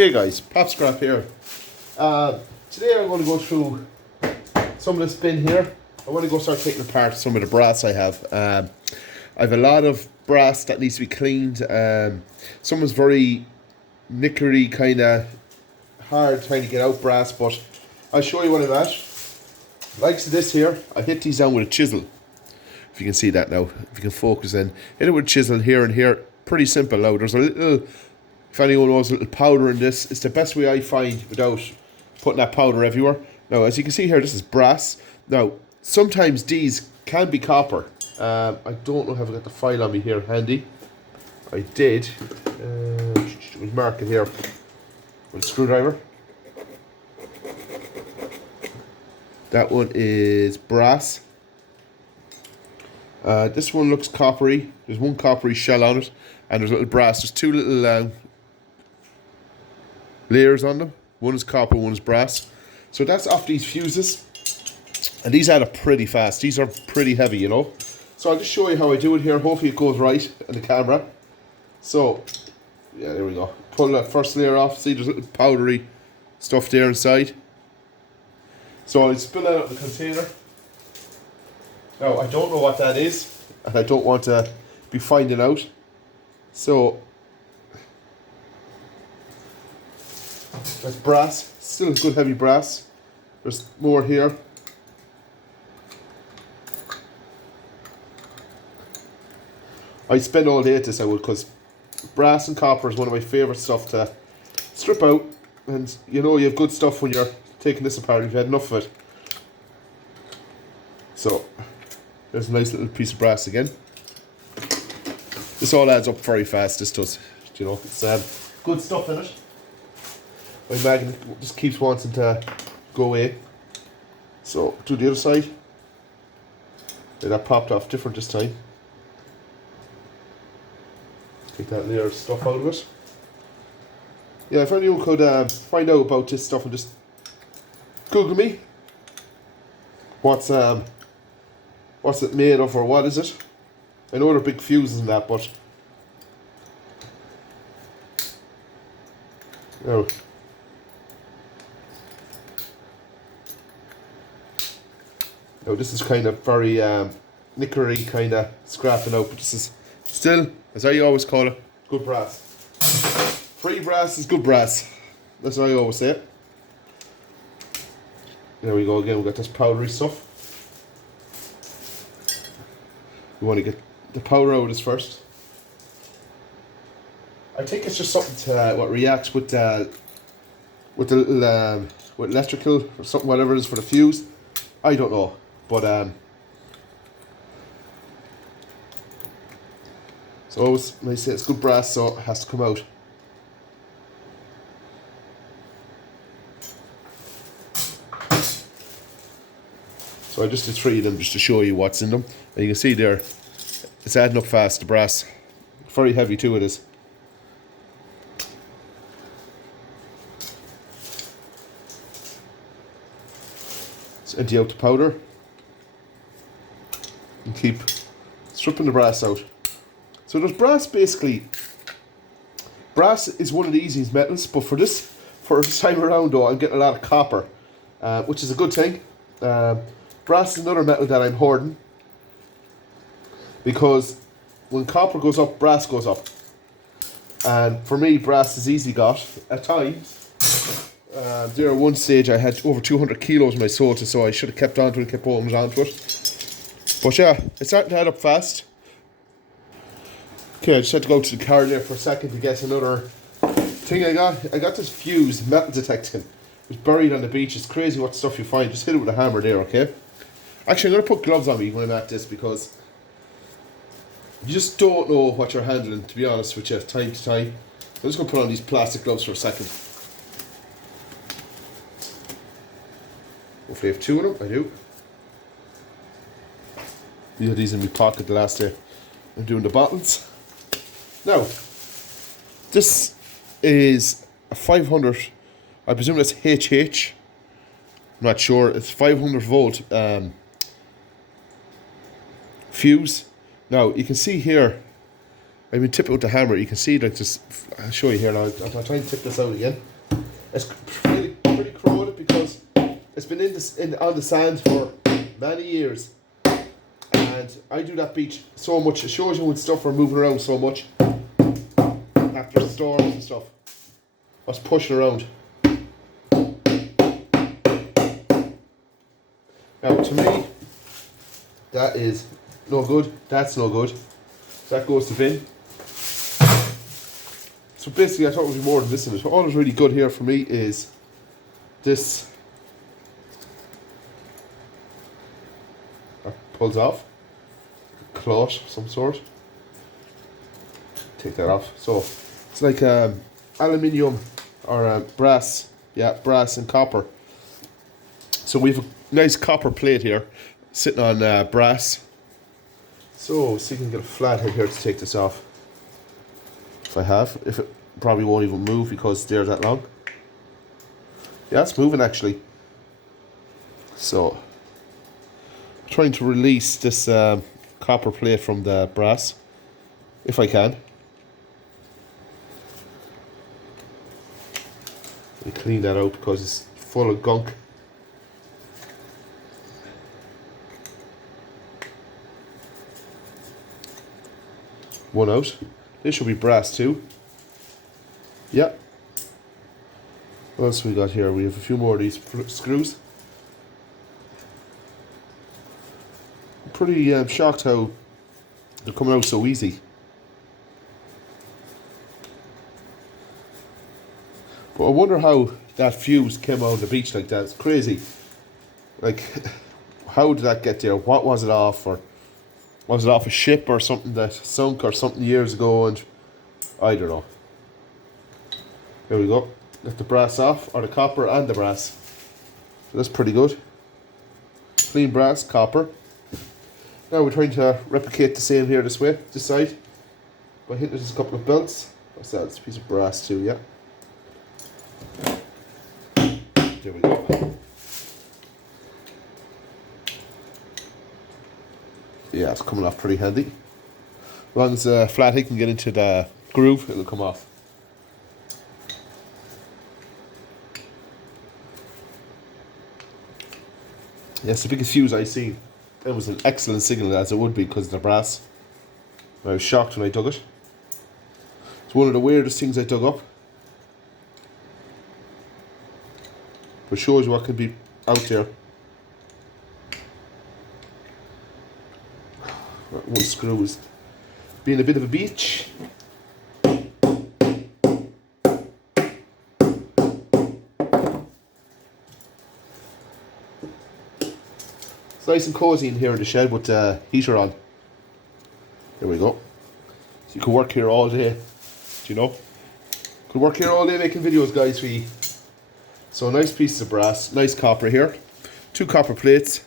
Hey guys, Pop Scrap here. Today I'm going to go through some of this bin here. I want to go start taking apart some of the brass I have. I have a lot of brass that needs to be cleaned. Some is very nickery, kind of hard trying to get out brass, but I'll show you what I'm at. Likes of this here, I hit these down with a chisel. If you can see that now, if you can focus in. Hit it with a chisel here and here. Pretty simple now. There's a little, if anyone knows, a little powder in this. It's the best way I find without putting that powder everywhere. Now, as you can see here, this is brass. Now, sometimes these can be copper. I don't know if I got the file on me here handy. I did. We'll mark it here with a screwdriver. That one is brass. This one looks coppery. There's one coppery shell on it, and there's a little brass. There's two little layers on them. One is copper, one is brass. So that's off these fuses, and these add up pretty fast. These are pretty heavy, you know. So I'll just show you how I do it here. Hopefully it goes right in the camera. So, yeah, there we go. Pull that first layer off. See, there's a little powdery stuff there inside. So I'll spill that out of the container. Now, I don't know what that is, and I don't want to be finding out. So, that's brass. Still good heavy brass. There's more here. I'd spend all day at this, I would, because brass and copper is one of my favourite stuff to strip out. And you know you have good stuff when you're taking this apart. You've had enough of it. So, there's a nice little piece of brass again. This all adds up very fast, this does. You know, it's good stuff in it. My magnet just keeps wanting to go away. So, to the other side. Yeah, that popped off different this time. Take that layer of stuff out of it. Yeah, if anyone could find out about this stuff and just Google me. What's it made of, or what is it? I know they're big fuses and that, but oh. Now this is kind of very nickery, kind of scrapping out, but this is still, as I always call it, good brass. Free brass is good brass. That's what I always say. There we go again, we've got this powdery stuff. We want to get the powder out of this first. I think it's just something to what reacts with the little with electrical or something, whatever it is for the fuse. I don't know, but so always when I say it's good brass, so it has to come out. So I just did 3 of them just to show you what's in them. And you can see there, it's adding up fast, the brass. Very heavy too it is. Let's empty out the powder. And keep stripping the brass out. So there's brass basically. Brass is one of the easiest metals, but for this time around though, I'm getting a lot of copper, which is a good thing. Brass is another metal that I'm hoarding, because when copper goes up, brass goes up. And for me, brass is easy got at times. There at one stage I had over 200 kilos when I sold it, so I should have kept on to it and kept holding onto it. But yeah, it's starting to add up fast. Okay, I just had to go to the car there for a second to get another thing I got. I got this fuse metal detecting. It's buried on the beach. It's crazy what stuff you find. Just hit it with a hammer there, okay? Actually, I'm going to put gloves on me when I'm at this, because you just don't know what you're handling, to be honest with you, time to time. I'm just going to put on these plastic gloves for a second. Hopefully I have 2 of them. I do. You had these in my pocket the last day. I'm doing the bottles. Now, this is a 500, I presume that's HH. I'm not sure. It's 500 volt fuse. Now, you can see here, I've been tipping with the hammer. You can see like just. I'll show you here now. I'll try and tip this out again. It's pretty corroded because it's been on the sand for many years, and I do that beach so much. It shows you when stuff are moving around so much after storms and stuff. I was pushing around. Now to me, that is no good. That's no good. That goes to bin. So basically, I thought it would be more than this in it. All that's really good here for me is this. That pulls off. Cloth of some sort. Take that off. So it's like aluminium or brass. Yeah, brass and copper. So we have a nice copper plate here sitting on brass. So see if we can get a flathead here to take this off. If it probably won't even move because they're that long. Yeah, it's moving actually. So, I'm trying to release this copper plate from the brass, if I can. Let me clean that out because it's full of gunk. One out. This should be brass too. Yeah. What else we got here? We have a few more of these screws. I'm pretty shocked how they're coming out so easy. But I wonder how that fuse came out on the beach like that. It's crazy. Like, how did that get there? What was it off? Or was it off a ship or something that sunk or something years ago? And I don't know. There we go. Let the brass off, or the copper and the brass. So that's pretty good. Clean brass, copper. Now we're trying to replicate the same here this way, this side. By hitting just a couple of belts. What's that? It's a piece of brass too, yeah. There we go. Yeah, it's coming off pretty handy. As long as the flathead can get into the groove, it'll come off. Yes, the biggest fuse I seen. It was an excellent signal, as it would be because of the brass. I was shocked when I dug it. It's one of the weirdest things I dug up. But shows you what can be out there. That one screw is being a bit of a beach. It's nice and cozy in here in the shed with the heater on. There we go. So you can work here all day. Do you know? Could work here all day making videos, guys, for you. So nice pieces of brass, nice copper here. 2 copper plates.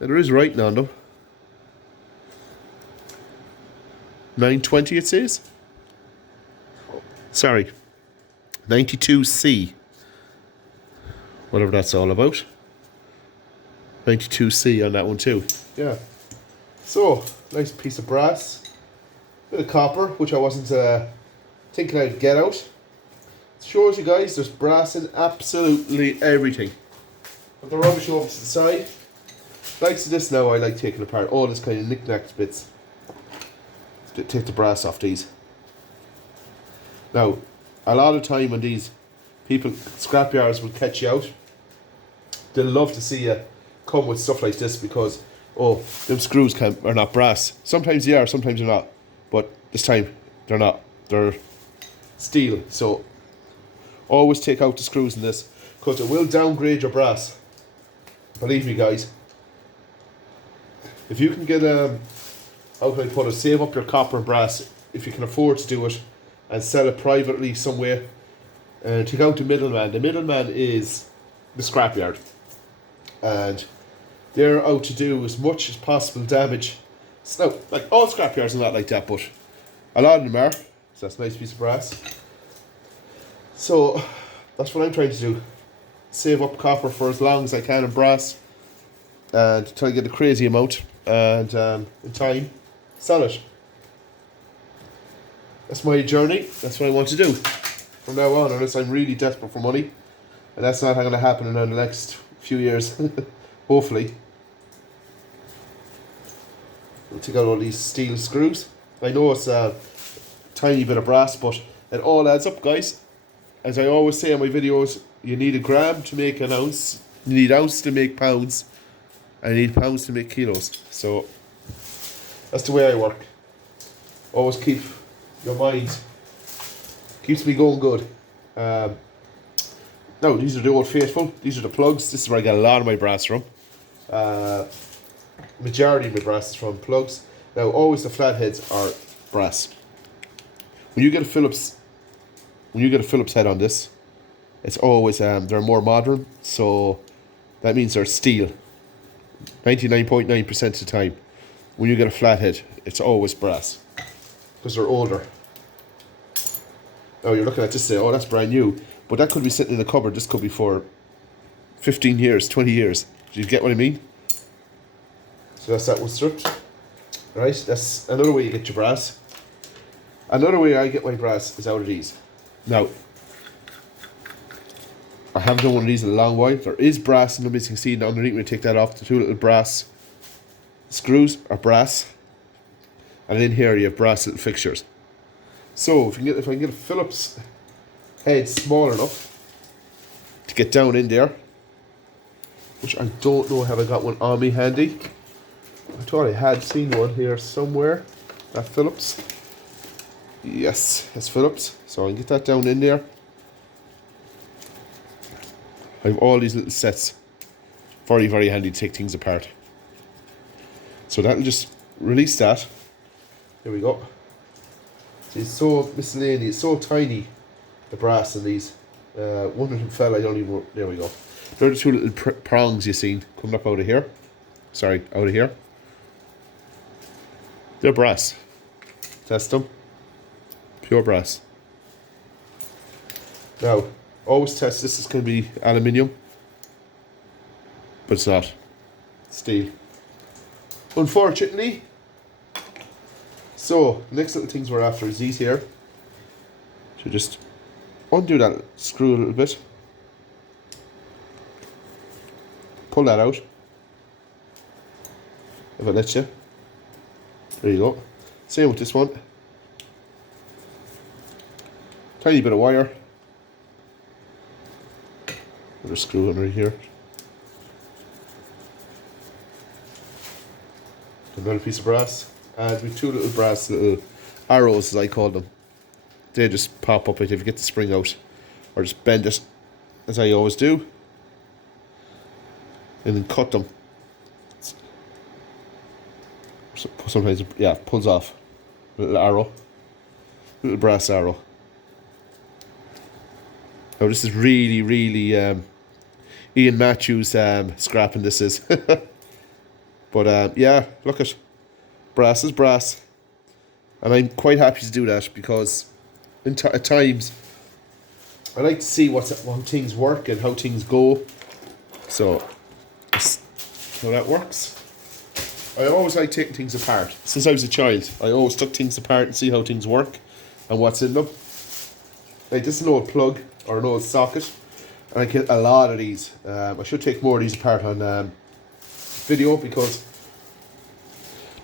And there is writing on them. 920 it says. Sorry. 92C. Whatever that's all about. 92C on that one too. Yeah. So, nice piece of brass. Bit of copper, which I wasn't thinking I'd get out. It shows you guys there's brass in absolutely everything. Put the rubbish over to the side. Like this now, I like taking apart all this kind of knick-knack bits. Take the brass off these. Now, a lot of time when these people, scrapyards will catch you out, they'll love to see you come with stuff like this because, oh, them screws are not brass. Sometimes they are, sometimes they're not. But this time, they're not. They're steel. So, always take out the screws in this because it will downgrade your brass. Believe me, guys. If you can get how can I put it, save up your copper and brass if you can afford to do it and sell it privately somewhere, and take out the middleman. The middleman is the scrapyard, and they're out to do as much as possible damage. So, like all scrapyards are not like that, but a lot of them are. So that's a nice piece of brass. So that's what I'm trying to do, save up copper for as long as I can in brass and try to get a crazy amount, and in time sell it. That's my journey. That's what I want to do from now on, unless I'm really desperate for money. And that's not going to happen in the next few years, hopefully. We'll take out all these steel screws. I know it's a tiny bit of brass, but it all adds up, guys. As I always say in my videos, you need a gram to make an ounce, you need ounce to make pounds, and you need pounds to make kilos. So that's the way I work. Always keep your mind, keeps me going good. Now, these are the Old Faithful. These are the plugs. This is where I get a lot of my brass from. Majority of my brass is from plugs. Now, always the flatheads are brass. When you get a Phillips head on this, it's always they're more modern, so that means they're steel. 99.9% of the time, when you get a flathead, it's always brass because they're older. Now you're looking at this, say, oh, that's brand new, but that could be sitting in the cupboard. This could be for 15 years, 20 years. Do you get what I mean? So that's that one stripped. Right, that's another way you get your brass. Another way I get my brass is out of these. Now, I haven't done one of these in a long while. There is brass in them, as you can see underneath. When you take that off, the two little brass screws are brass. And in here you have brass little fixtures. So if I can get a Phillips head small enough to get down in there, which I don't know, have I got one on me handy? I thought I had seen one here somewhere. That Phillips. Yes, that's Phillips. So I can get that down in there. I have all these little sets. Very, very handy to take things apart. So that'll just release that. There we go. It's so miscellaneous, so tiny, the brass in these. One of them fell, I don't even, there we go. There are the two little prongs you've seen coming up out of here. Sorry, out of here. They're brass. Test them. Pure brass. Now, always test this. Is going to be aluminium, but it's not. Steel. Unfortunately. So, next little things we're after is these here. So just undo that screw a little bit. Pull that out. If it lets you. There you go. Same with this one. Tiny bit of wire. Another screw under here. Another piece of brass. And with two little brass little arrows, as I call them. They just pop up if you get the spring out. Or just bend it, as I always do. And then cut them. Sometimes, yeah, pulls off. Little arrow. Little brass arrow. Now this is really, really Ian Matthews scrapping this is. But yeah, look at brass is brass. And I'm quite happy to do that because at times I like to see how things work and how things go. So that's how that works. I always like taking things apart. Since I was a child, I always took things apart and see how things work and what's in them. Like this is an old plug or an old socket, and I get a lot of these. I should take more of these apart on video because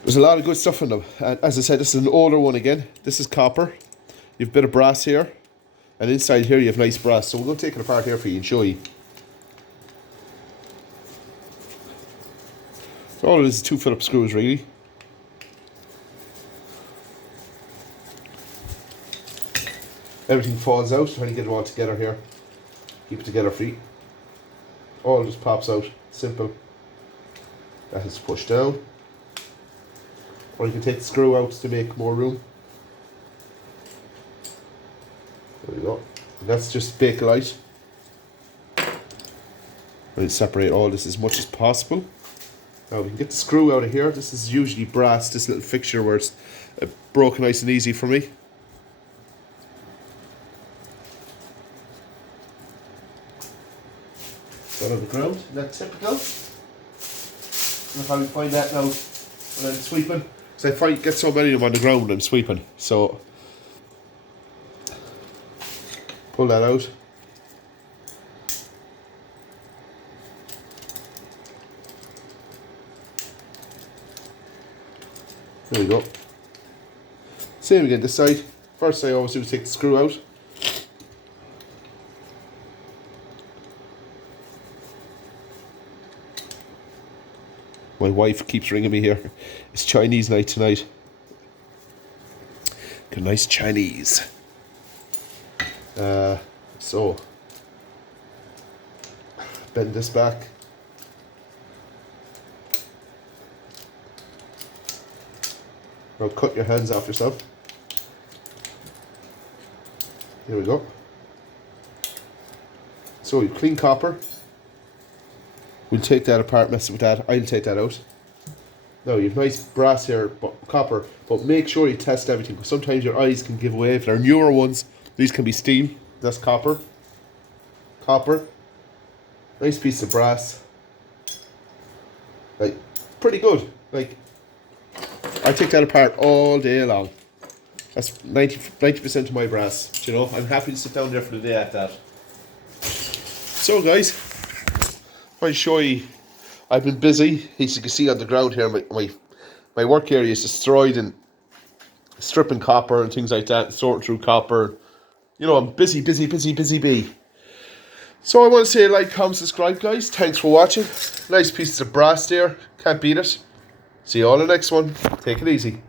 there's a lot of good stuff in them. And as I said, this is an older one again. This is copper. You have a bit of brass here, and inside here you have nice brass. So we're going to take it apart here for you and show you. So all it is 2 Phillips screws really. Everything falls out, trying to get it all together here. Keep it together for you. All just pops out, simple. That is pushed down. Or you can take the screw out to make more room. There we go. And that's just Bakelite. I'll separate all this as much as possible. Now we can get the screw out of here. This is usually brass, this little fixture where it's broken nice and easy for me. Got on the ground, isn't that typical? I'll probably find that now when I'm sweeping. So I get so many of them on the ground when I'm sweeping. So pull that out. There we go. Same again this side. First I always do is take the screw out. My wife keeps ringing me here. It's Chinese night tonight. Good nice Chinese. So bend this back. Now cut your hands off yourself. There we go. So you clean copper. We'll take that apart, mess with that. I'll take that out. Now you've nice brass here, but copper, but make sure you test everything, because sometimes your eyes can give away. If they're newer ones, these can be steel. That's copper. Copper. Nice piece of brass. Like, pretty good. Like, I take that apart all day long. That's 90% of my brass. You know, I'm happy to sit down there for the day at that. So guys, I'll show you. I've been busy. As you can see on the ground here, my work area is destroyed and stripping copper and things like that, sorting through copper. You know, I'm busy bee. So I want to say like, comment, subscribe, guys. Thanks for watching. Nice pieces of brass there. Can't beat it. See you all in the next one. Take it easy.